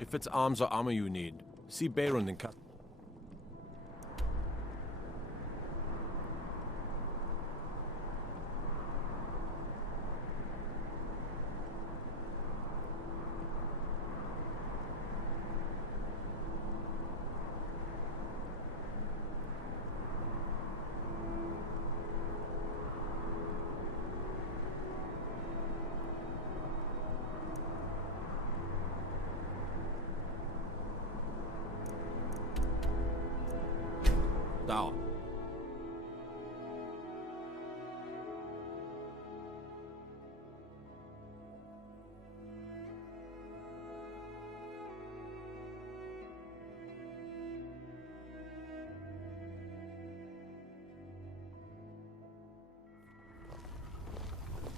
If it's arms or armor you need, see Burrow in cut. Down.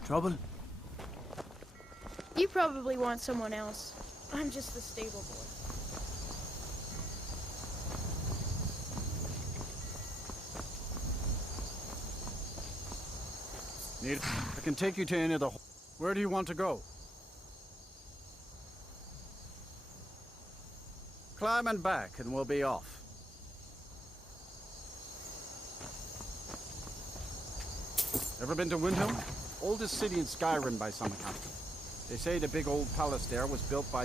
Trouble? You probably want someone else. I'm just the stable boy. I can take you to any of the... Where do you want to go? Climb and back, and we'll be off. Ever been to Windhelm? Oldest city in Skyrim by some account. They say the big old palace there was built by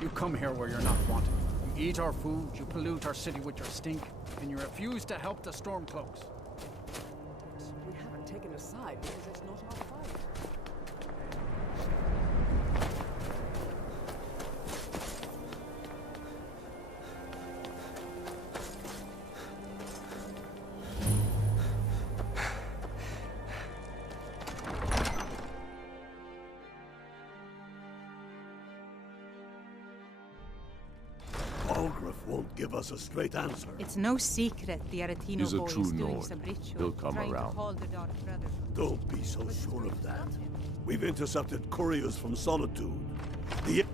You come here where you're not wanted. You eat our food, you pollute our city with your stink, and you refuse to help the Stormcloaks. We haven't taken a side because it's not our fight. Won't give us a straight answer. It's no secret the Aretino He's a boy true is doing Nord. some ritual. He'll come trying around. To call the Dark Brother. Don't be so sure of that. We've intercepted couriers from Solitude. The...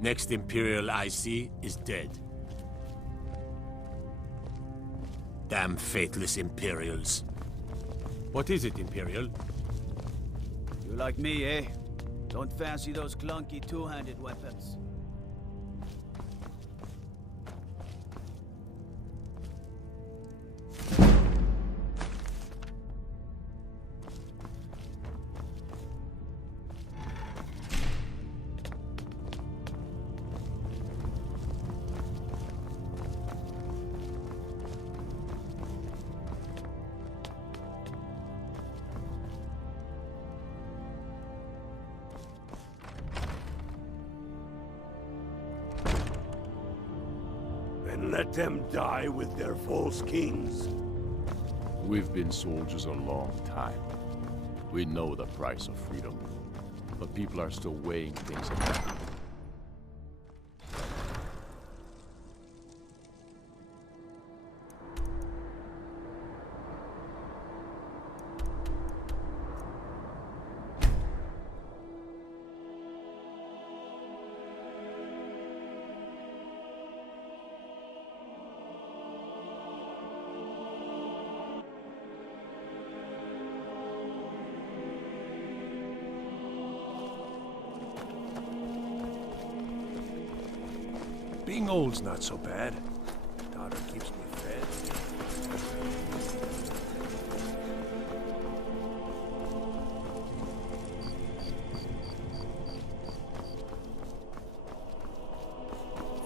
Next Imperial I see is dead. Damn faithless Imperials. What is it, Imperial? You like me, eh? Don't fancy those clunky two-handed weapons. And let them die with their false kings. We've been soldiers a long time. We know the price of freedom. But people are still weighing things up. Being old's not so bad. Daughter keeps me fed.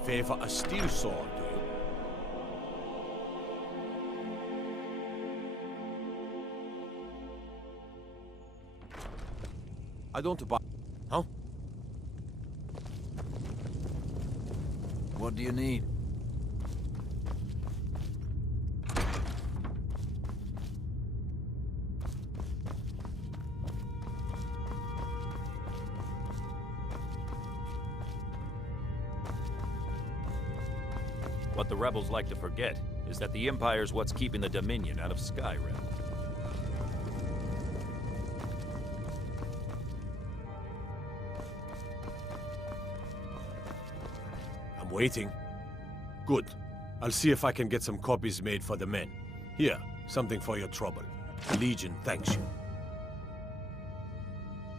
Favor a steel sword, do you? I don't buy... Huh? What do you need? What the rebels like to forget is that the Empire's what's keeping the Dominion out of Skyrim. I'm waiting. Good. I'll see if I can get some copies made for the men. Here, something for your trouble. The Legion thanks you.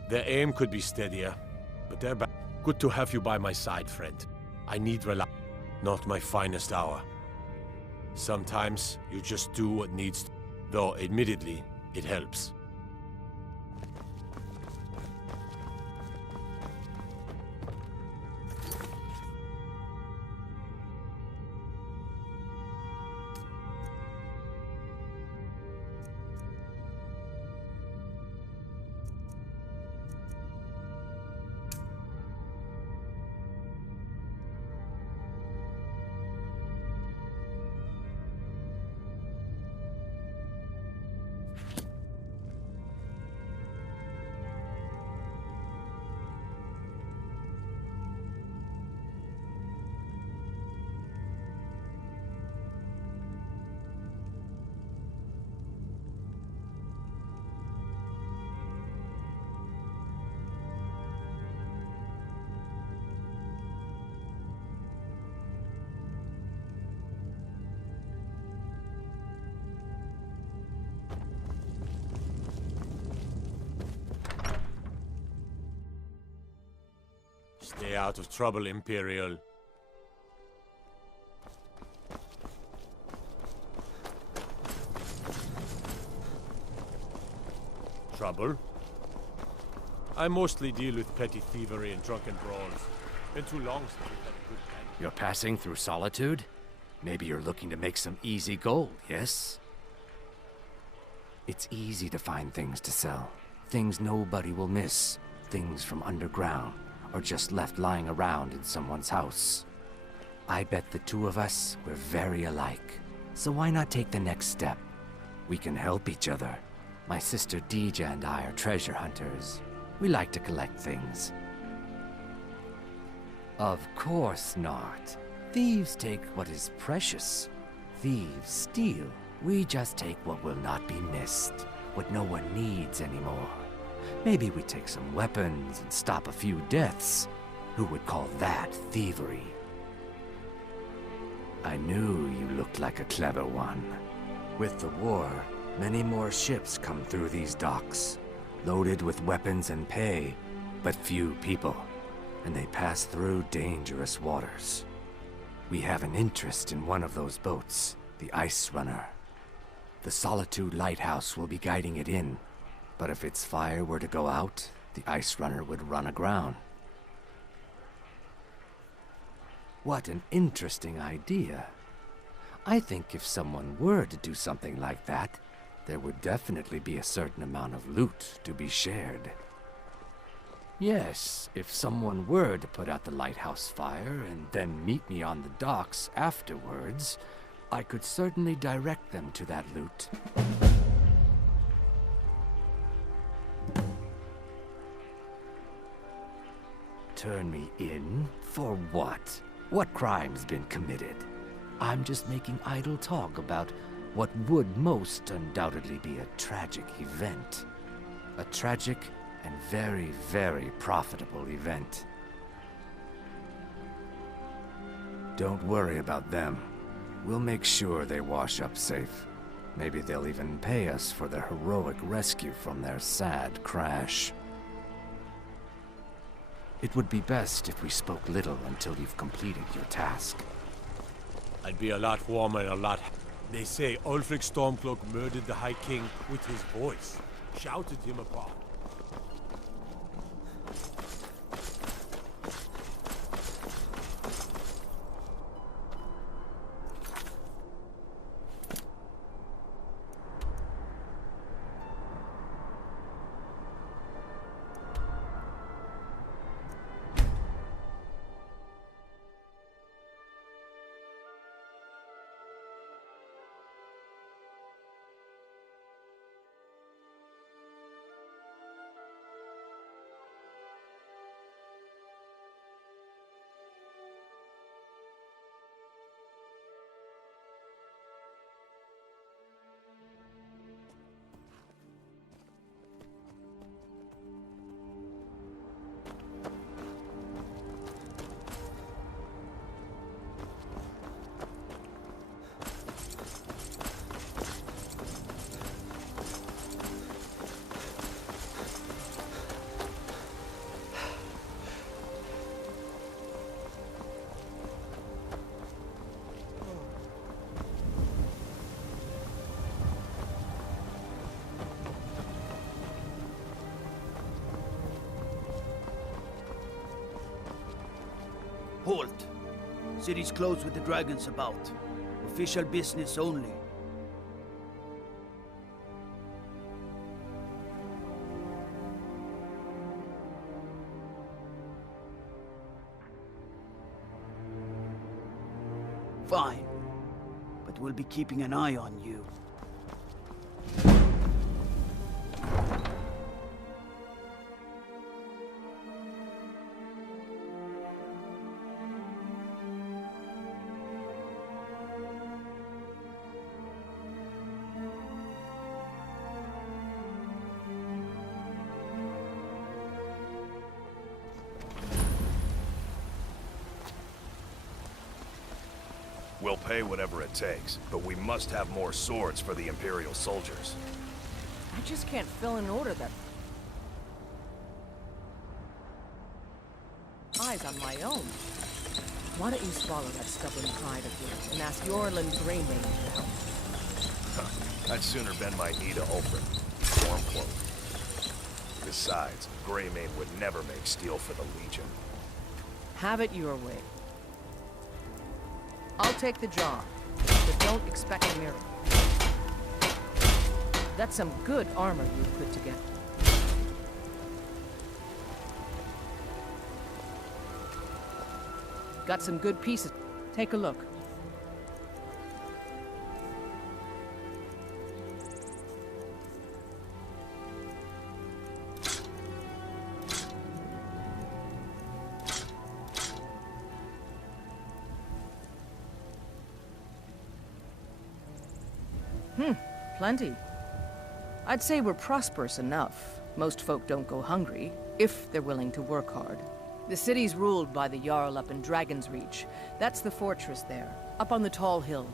Their aim could be steadier, but they're back. Good to have you by my side, friend. I need not my finest hour. Sometimes you just do what needs to, though admittedly, it helps. Stay out of trouble, Imperial. Trouble? I mostly deal with petty thievery and drunken brawls. Been too long since we've had a good time. You're passing through Solitude? Maybe you're looking to make some easy gold, yes? It's easy to find things to sell. Things nobody will miss. Things from underground, or just left lying around in someone's house. I bet the two of us were very alike. So why not take the next step? We can help each other. My sister Deja and I are treasure hunters. We like to collect things. Of course not. Thieves take what is precious. Thieves steal. We just take what will not be missed, what no one needs anymore. Maybe we take some weapons and stop a few deaths. Who would call that thievery? I knew you looked like a clever one. With the war, many more ships come through these docks, loaded with weapons and pay, but few people, and they pass through dangerous waters. We have an interest in one of those boats, the Ice Runner. The Solitude Lighthouse will be guiding it in, but if its fire were to go out, the Ice Runner would run aground. What an interesting idea. I think if someone were to do something like that, there would definitely be a certain amount of loot to be shared. Yes, if someone were to put out the lighthouse fire and then meet me on the docks afterwards, I could certainly direct them to that loot. Turn me in? For what? What crime's been committed? I'm just making idle talk about what would most undoubtedly be a tragic event. A tragic and very, very profitable event. Don't worry about them. We'll make sure they wash up safe. Maybe they'll even pay us for their heroic rescue from their sad crash. It would be best if we spoke little until you've completed your task. I'd be a lot warmer and a lot... They say Ulfric Stormcloak murdered the High King with his voice. Shouted him apart. Halt! City's closed with the dragons about. Official business only. Fine. But we'll be keeping an eye on you. We'll pay whatever it takes, but we must have more swords for the Imperial soldiers. I just can't fill an order that... eyes on my own. Why don't you swallow that stubborn pride of yours and ask Yorland Greymane to help? I'd sooner bend my knee to Ulfric. Stormcloak. Besides, Greymane would never make steel for the Legion. Have it your way. I'll take the job, but don't expect a miracle. That's some good armor you've put together. Got some good pieces. Take a look. Plenty. I'd say we're prosperous enough. Most folk don't go hungry, if they're willing to work hard. The city's ruled by the Jarl up in Dragon's Reach. That's the fortress there, up on the tall hill.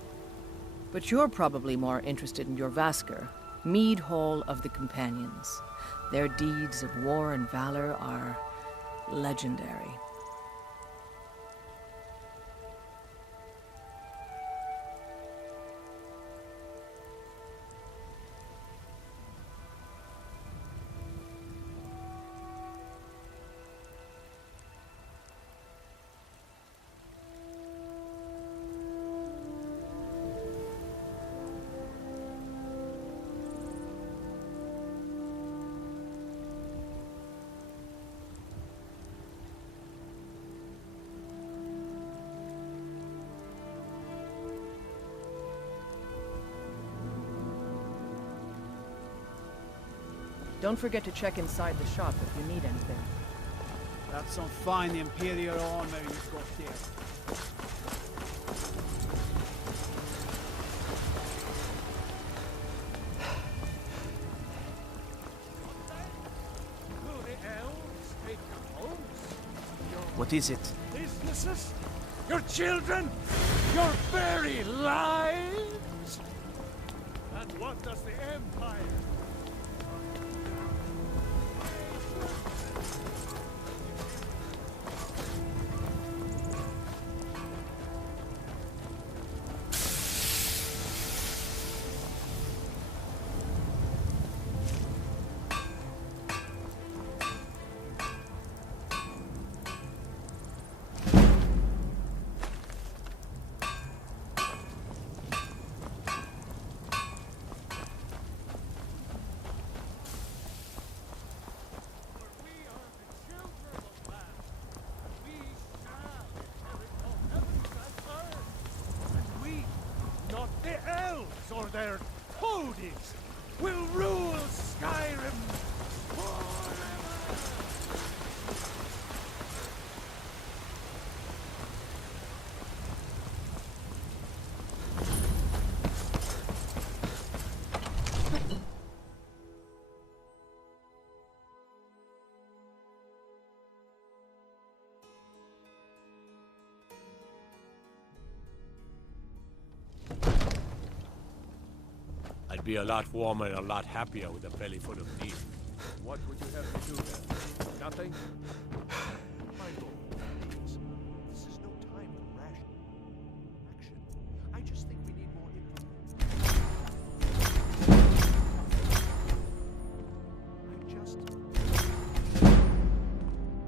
But you're probably more interested in your Vasker, Mead Hall of the Companions. Their deeds of war and valor are legendary. Don't forget to check inside the shop if you need anything. That's some fine Imperial armor you've got there. What is it? Businesses? Your children? Your very lives? And what does the Empire? their toadies will rule Skyrim forever! I'd be a lot warmer and a lot happier with a belly full of beef. What would you have to do then? Nothing? My lord, please. This is no time for rash action. I just think we need more information.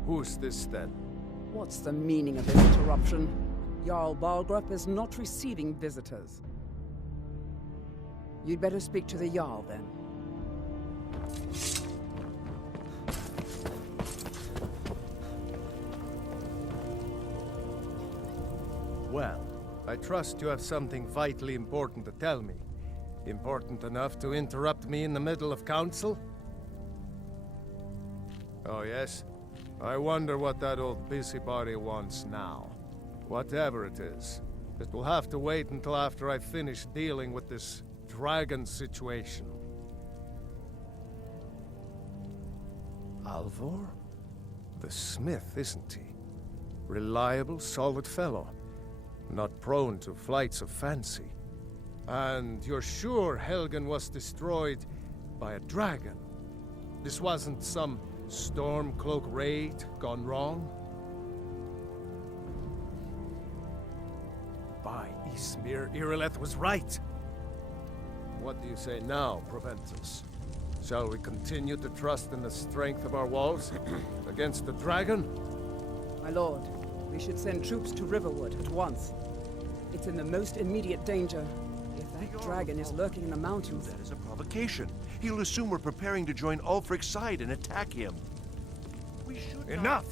Who's this then? What's the meaning of this interruption? Jarl Balgrup is not receiving visitors. You'd better speak to the Jarl, then. Well, I trust you have something vitally important to tell me. Important enough to interrupt me in the middle of council? Oh, yes? I wonder what that old busybody wants now. Whatever it is, it will have to wait until after I finish dealing with this dragon situation. Alvor? The smith, isn't he? Reliable, solid fellow. Not prone to flights of fancy. And you're sure Helgen was destroyed by a dragon? This wasn't some Stormcloak raid gone wrong? By Ysmir, Irileth was right! What do you say now, Proventus? Shall we continue to trust in the strength of our walls against the dragon? My lord, we should send troops to Riverwood at once. It's in the most immediate danger. If that dragon is lurking in the mountains... That is a provocation. He'll assume we're preparing to join Ulfric's side and attack him. We should Enough!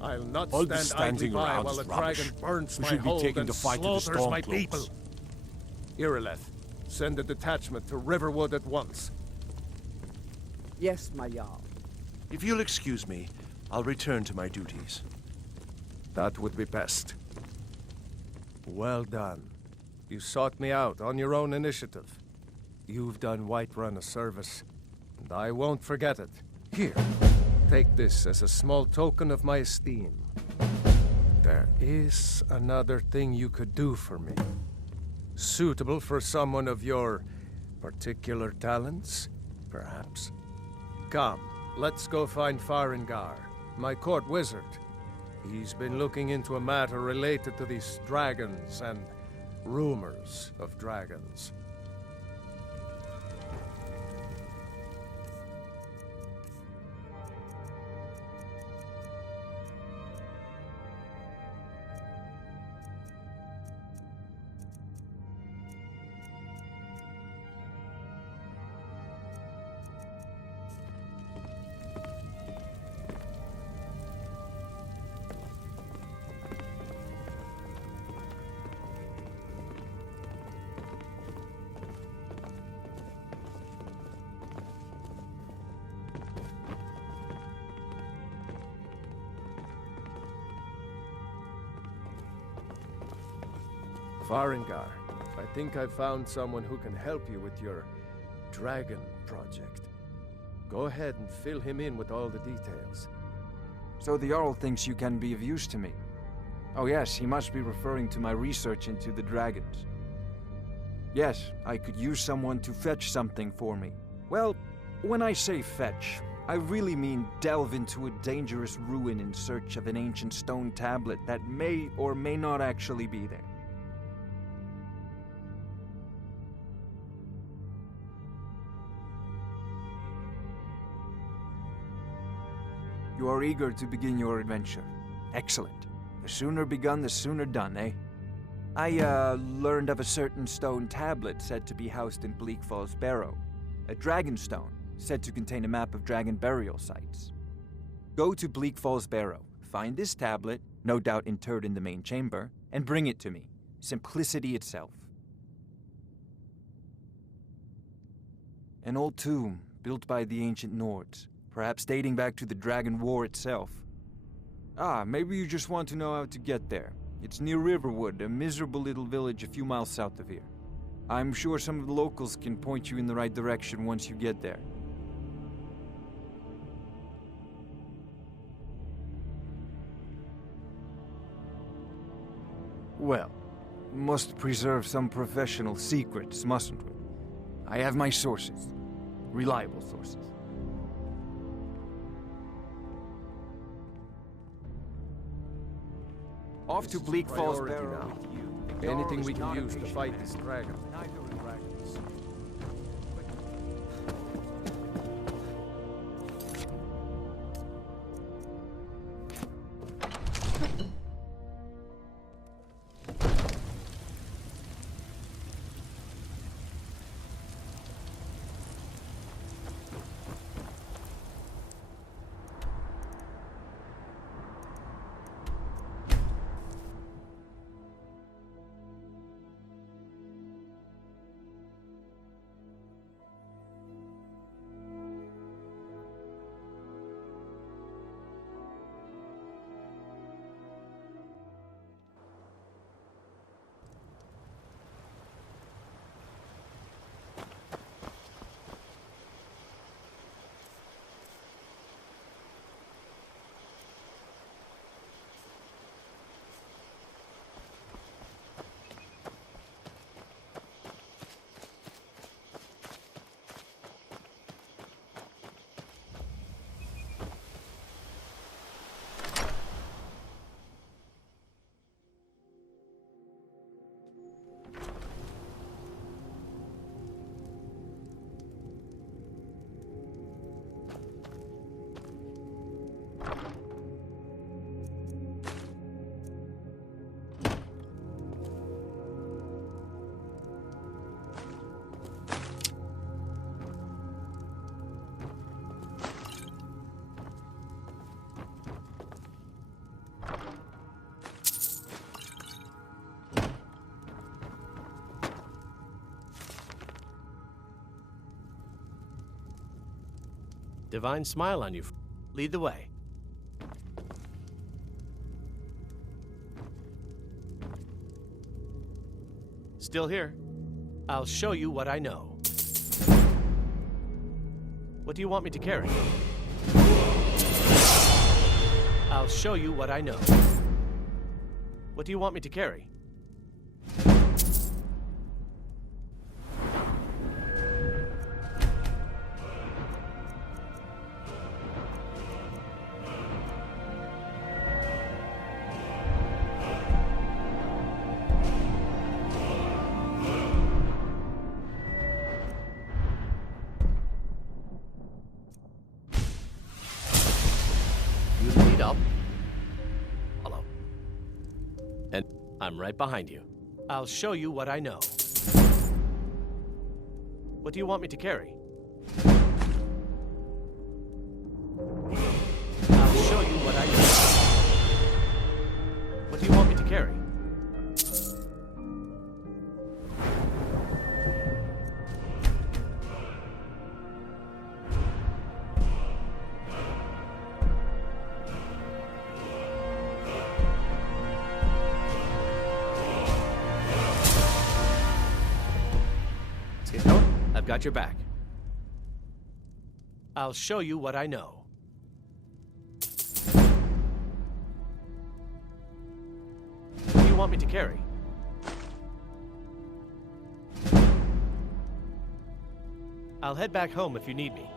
I'll not All stand idly by while the dragon burns my hold and slaughters my people. Irileth, send a detachment to Riverwood at once. Yes, my Jarl. If you'll excuse me, I'll return to my duties. That would be best. Well done. You sought me out on your own initiative. You've done Whiterun a service, and I won't forget it. Here, take this as a small token of my esteem. There is another thing you could do for me. Suitable for someone of your particular talents, perhaps? Come, let's go find Farengar, my court wizard. He's been looking into a matter related to these dragons and rumors of dragons. Farengar, I think I've found someone who can help you with your dragon project. Go ahead and fill him in with all the details. So the Jarl thinks you can be of use to me. Oh yes, he must be referring to my research into the dragons. Yes, I could use someone to fetch something for me. Well, when I say fetch, I really mean delve into a dangerous ruin in search of an ancient stone tablet that may or may not actually be there. You are eager to begin your adventure. Excellent. The sooner begun, the sooner done, eh? I, learned of a certain stone tablet said to be housed in Bleak Falls Burrow. A dragon stone, said to contain a map of dragon burial sites. Go to Bleak Falls Burrow, find this tablet, no doubt interred in the main chamber, and bring it to me. Simplicity itself. An old tomb built by the ancient Nords, perhaps dating back to the Dragon War itself. Ah, maybe you just want to know how to get there. It's near Riverwood, a miserable little village a few miles south of here. I'm sure some of the locals can point you in the right direction once you get there. Well, must preserve some professional secrets, mustn't we? I have my sources. Reliable sources. Off to Bleak Falls Burrow. Anything we can use to fight this dragon. Divine smile on you. Lead the way. Still here. I'll show you what I know. What do you want me to carry? I'll show you what I know. What do you want me to carry? I'm right behind you. I'll show you what I know. What do you want me to carry? I'll show you what I know. What do you want me to carry? I've got your back. I'll show you what I know. What do you want me to carry? I'll head back home if you need me.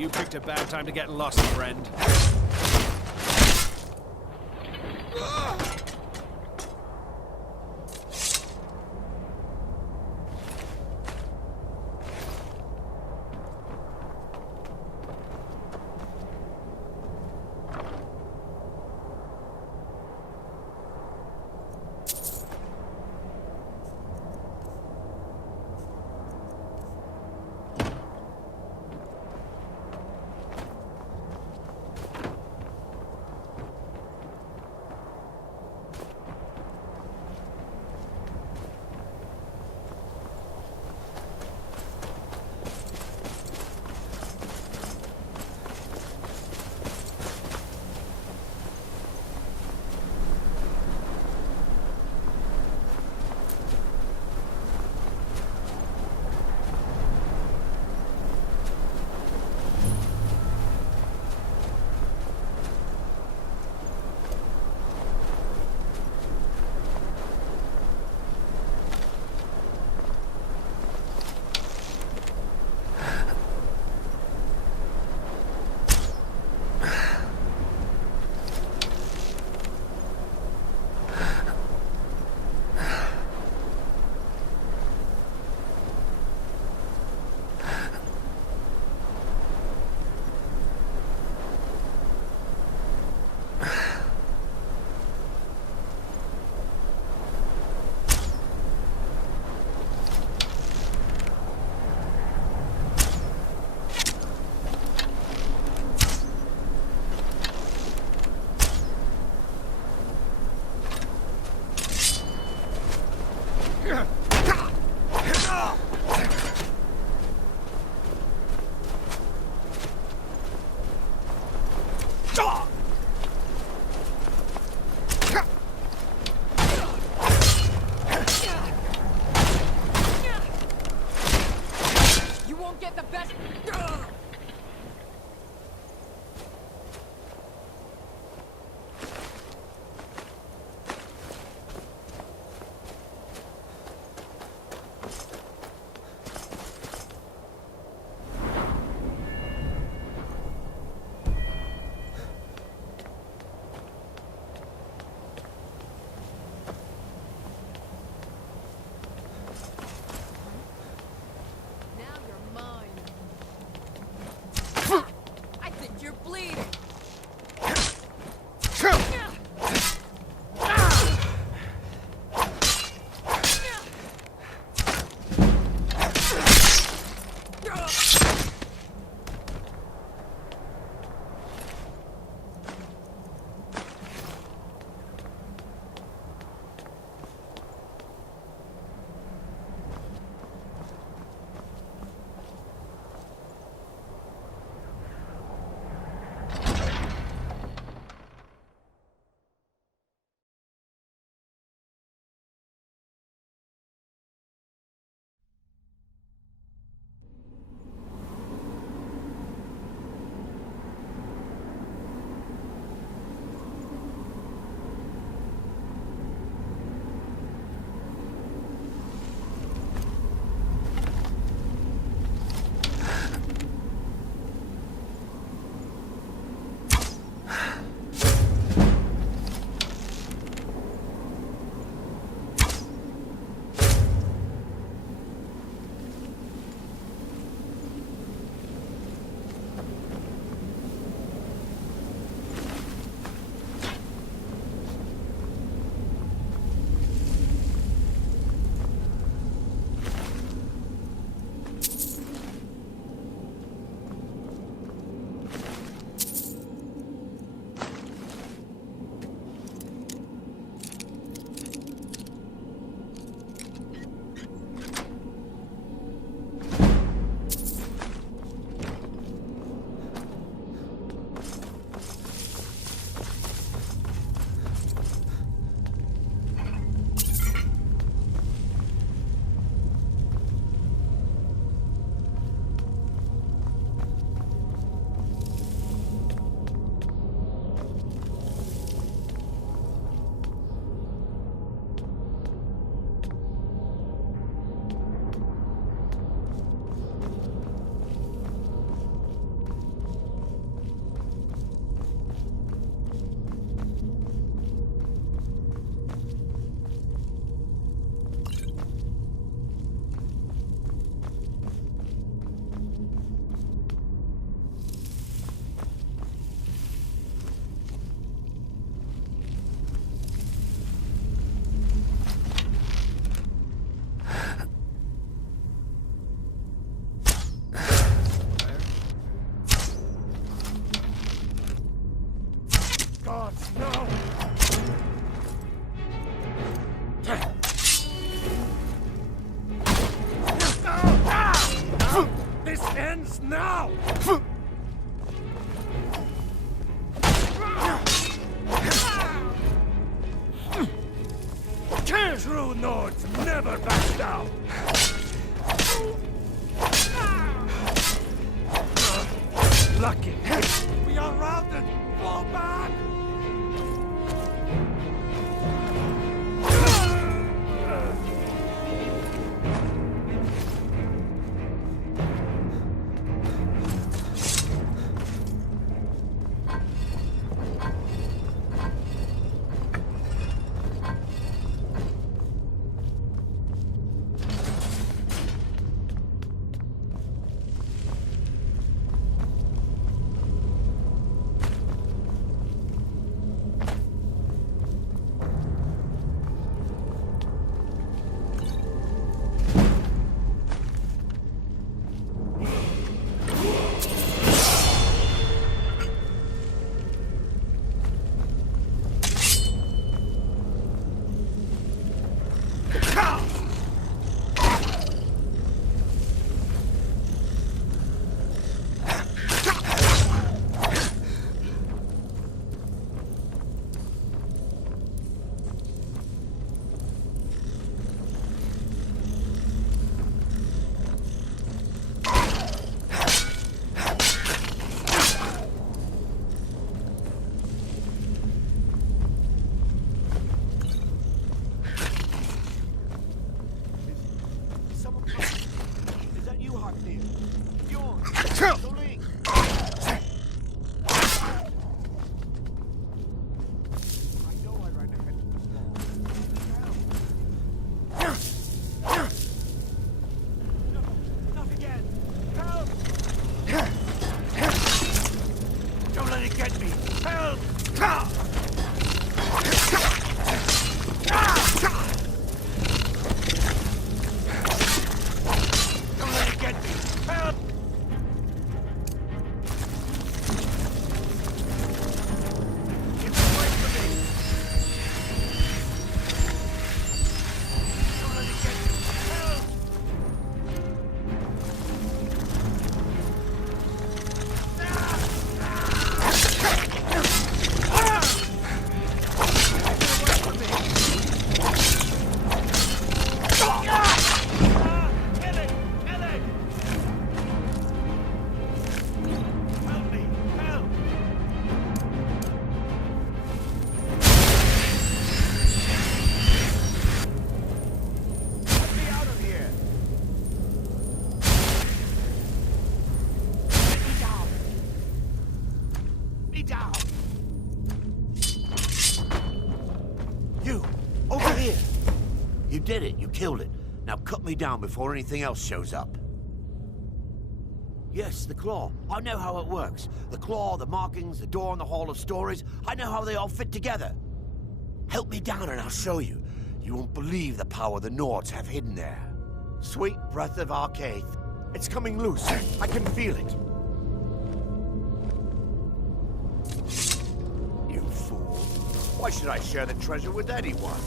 You picked a bad time to get lost, friend. gods, no! This ends now! True Nords never back down! Lucky! We are routed! Fall back! You did it. You killed it. Now cut me down before anything else shows up. Yes, the claw. I know how it works. The claw, the markings, the door in the Hall of Stories. I know how they all fit together. Help me down and I'll show you. You won't believe the power the Nords have hidden there. Sweet breath of Arcade. It's coming loose. I can feel it. You fool. Why should I share the treasure with anyone?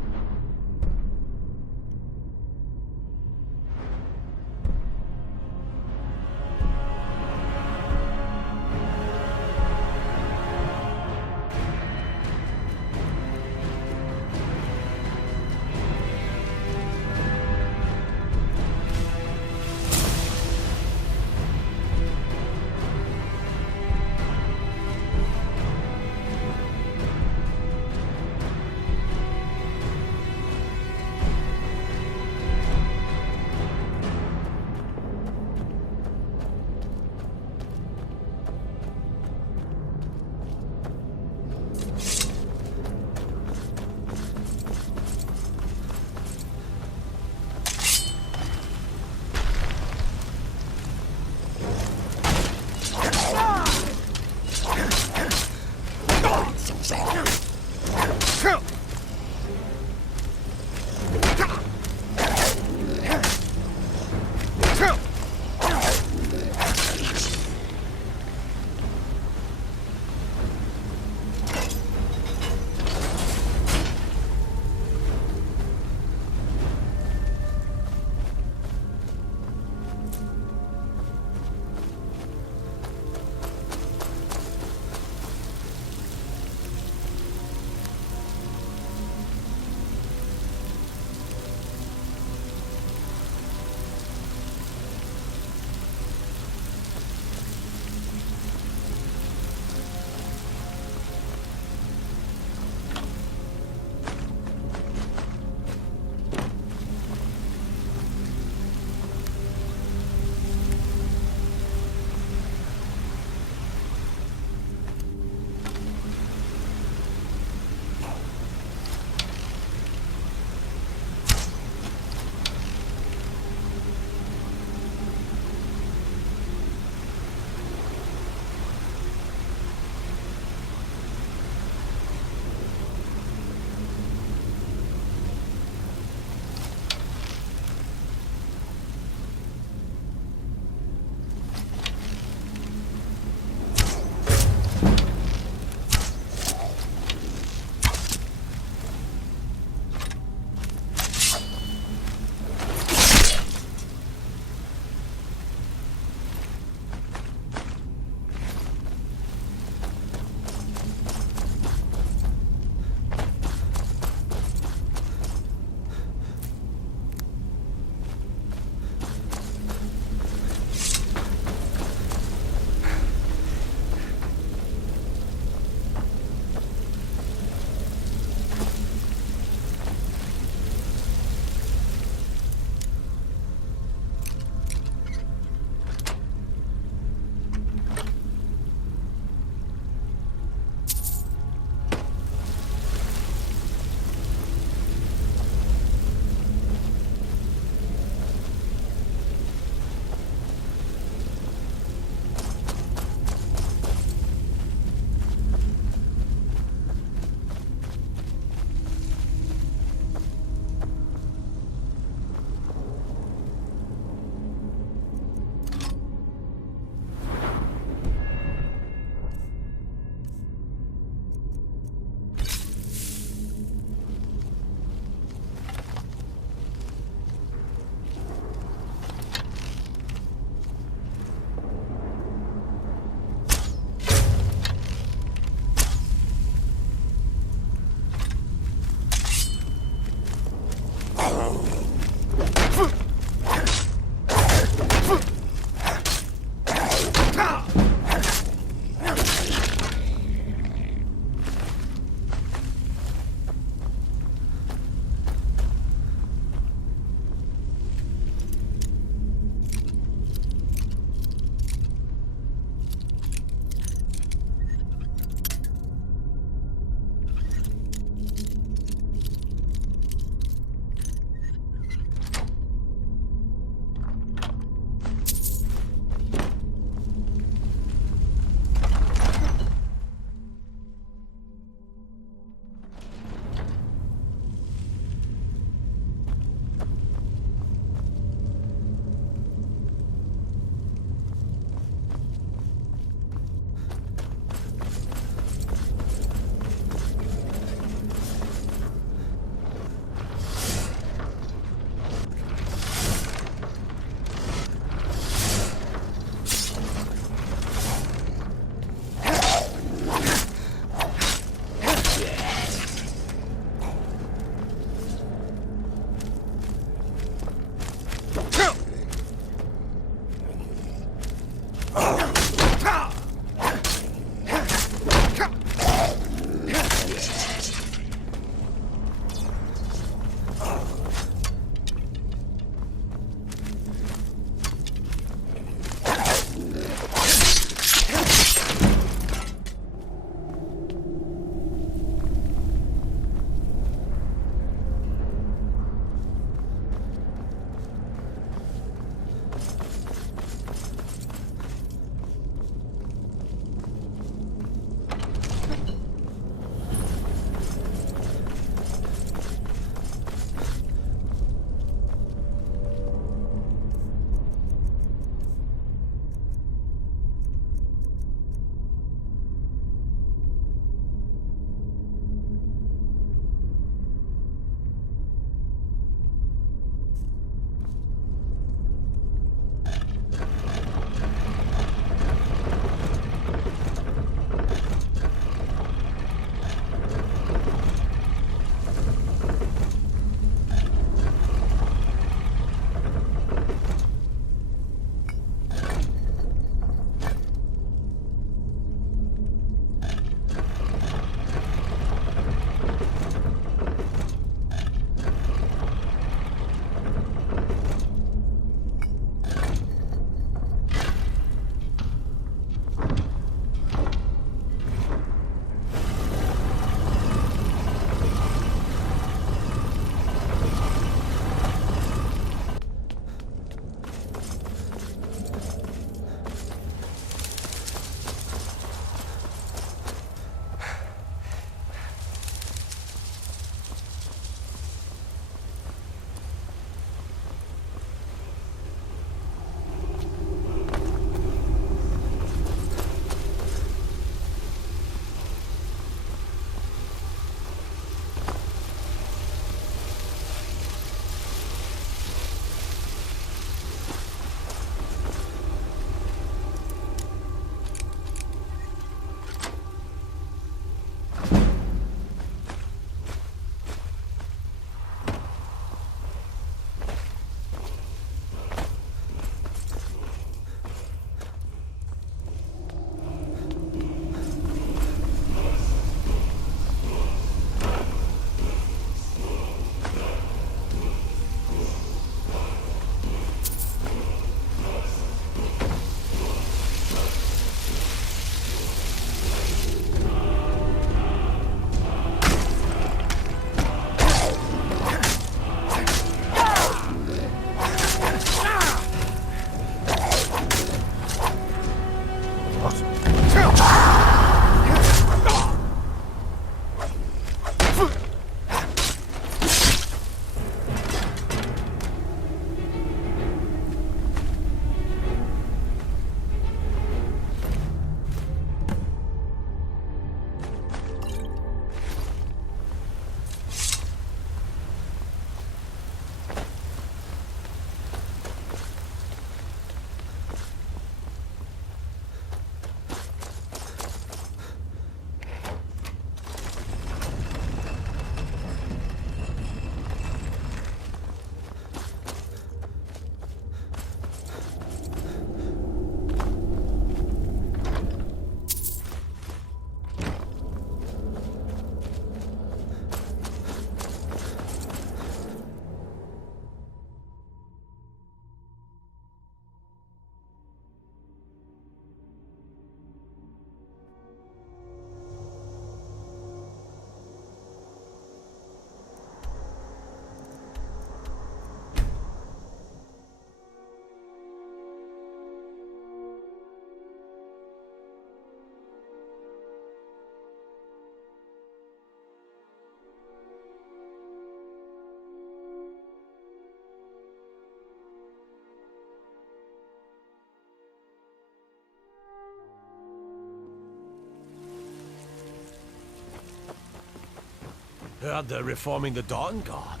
Heard they're reforming the Dawn Guard.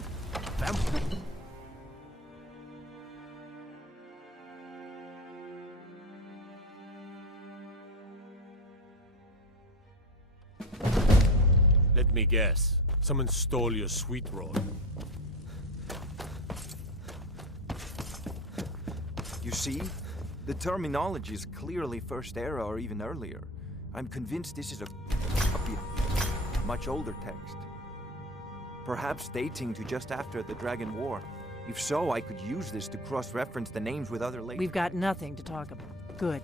Let me guess. Someone stole your sweet roll. You see? The terminology is clearly First Era or even earlier. I'm convinced this is a much older text. Perhaps dating to just after the Dragon War. If so, I could use this to cross-reference the names with other We've got nothing to talk about. Good.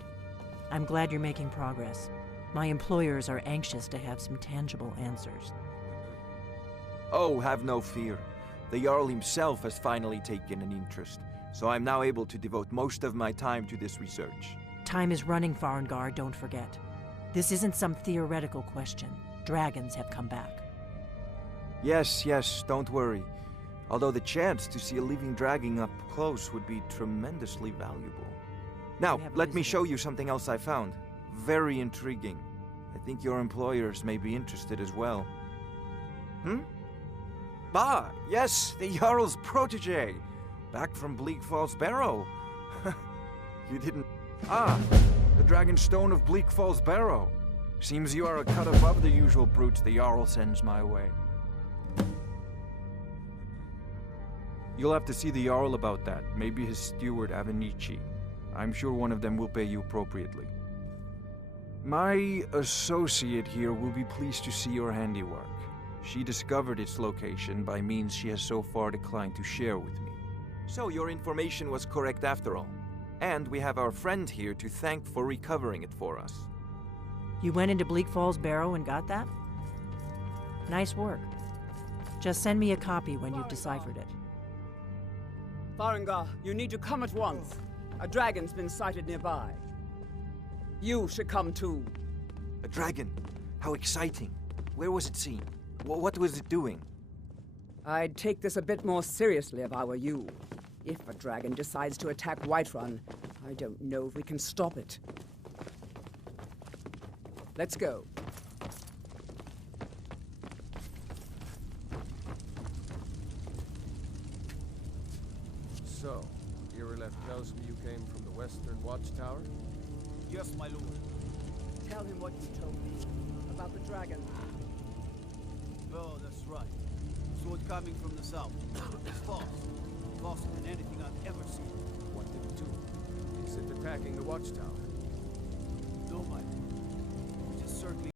I'm glad you're making progress. My employers are anxious to have some tangible answers. Oh, have no fear. The Jarl himself has finally taken an interest, so I'm now able to devote most of my time to this research. Time is running, Farengar, don't forget. This isn't some theoretical question. Dragons have come back. Yes, don't worry. Although the chance to see a living dragon up close would be tremendously valuable. Now, let me show you something else I found. Very intriguing. I think your employers may be interested as well. Ah, yes, the Jarl's protege. Back from Bleak Falls Burrow. You didn't... Ah, the Dragon Stone of Bleak Falls Burrow. Seems you are a cut above the usual brutes the Jarl sends my way. You'll have to see the Jarl about that. Maybe his steward, Avenici. I'm sure one of them will pay you appropriately. My associate here will be pleased to see your handiwork. She discovered its location by means she has so far declined to share with me. So your information was correct after all. And we have our friend here to thank for recovering it for us. You went into Bleak Falls Barrow and got that? Nice work. Just send me a copy when you've deciphered it. Farengar, you need to come at once. A dragon's been sighted nearby. You should come too. A dragon? How exciting. Where was it seen? What was it doing? I'd take this a bit more seriously if I were you. If a dragon decides to attack Whiterun, I don't know if we can stop it. Let's go. So, Irileth tells me you came from the Western Watchtower? Yes, my lord. Tell him what you told me about the dragon. Oh, that's right. Sword coming from the south. It's fast. Faster than anything I've ever seen. What did it do? Is it attacking the Watchtower? No, my lord. It is certainly